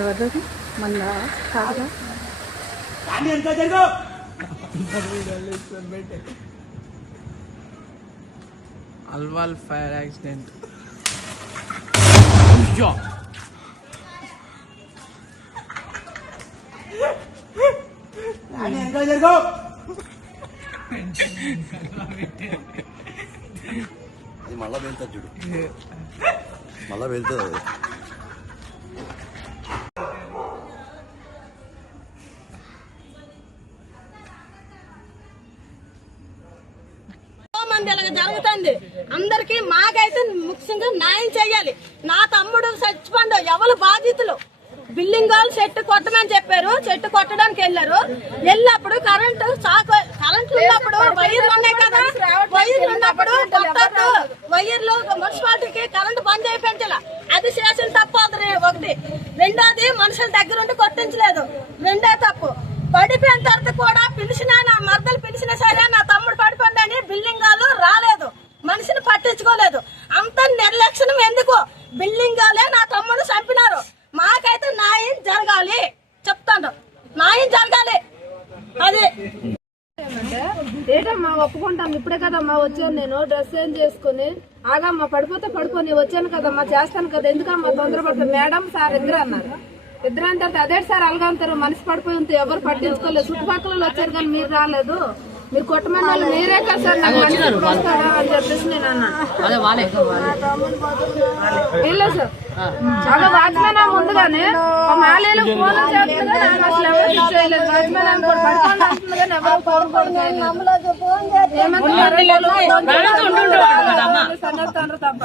ఎవరిది మన కాదా అల్వాల్ ఫైర్ యాక్సిడెంట్. అది మళ్ళా వెళ్తుంది చూడు, మళ్ళా వెళ్తుంది అది. జరుగుతుంది అందరికి. మాకైతే ముఖ్యంగా న్యాయం చెయ్యాలి. నా తమ్ముడు చచ్చిపోండు, ఎవరు బాధితులు? బిల్డింగ్ వాళ్ళు చెట్టు కొట్టమని చెప్పారు, చెట్టు కొట్టడానికి వెళ్ళారు. వెళ్ళినప్పుడు కరెంటు ఉన్నప్పుడు వైర్లు ఉన్నాయి కదా, వైర్లు ఉన్నప్పుడు కొట్టద్దు. వైర్లు మున్సిపాలిటీకి కరెంటు బంద్ చేయించాల, అది చేసిన తప్పు ఒకటి. రెండోది మనుషుల దగ్గర ఉండి కొట్టించలేదు, రెండో తప్పు. పడిపోయిన తర్వాత కూడా పిలిచినా, నా మర్దలు పిలిచినా సరే నా తమ్ముడు పడిపోయిందని బిల్డింగ్ వాళ్ళు రాలేదు, మనిషిని పట్టించుకోలేదు. అంత నిర్లక్ష్యం ఎందుకు? బిల్డింగ్ వాళ్ళే నా తమ్ముడు చంపినారు. మాకైతే న్యాయం జరగాలి, చెప్తాను, న్యాయం జరగాలి. అది ఏటమ్మా ఒప్పుకుంటాం, ఇప్పుడే కదమ్మా వచ్చాను నేను డ్రెస్ చేంజ్ చేసుకుని. ఆగమ్మా, పడిపోతే పడిపోయి వచ్చాను కదమ్మా, చేస్తాను కదా, ఎందుకమ్మా తొందరపడతాను? మేడం సార్ ఇద్దరు అన్నారు. ఇద్దరు అంటే అదే సార్ అలాగంటారు, మనిషి పడిపోయి ఉంటే ఎవరు పట్టించుకోలేదు. చుట్టుపక్కల వచ్చారు కానీ మీరు రాలేదు. మీరు కొట్టమని వాళ్ళు మీరే కదా సార్ నాకు వస్తాడా అని చెప్పేసి నేను అన్నాను. వెళ్ళా సార్ అలా వాచ్మెన్ ముందుగానే మాలేలు ఫోన్ చేస్తుంది, నాకు అసలు ఎవరు చేయలేదు. వాచ్మెన్ అనుకోండి పడుకోండి అంటుంది కానీ ఎవరు ఫోన్ ఏమంటారు తప్ప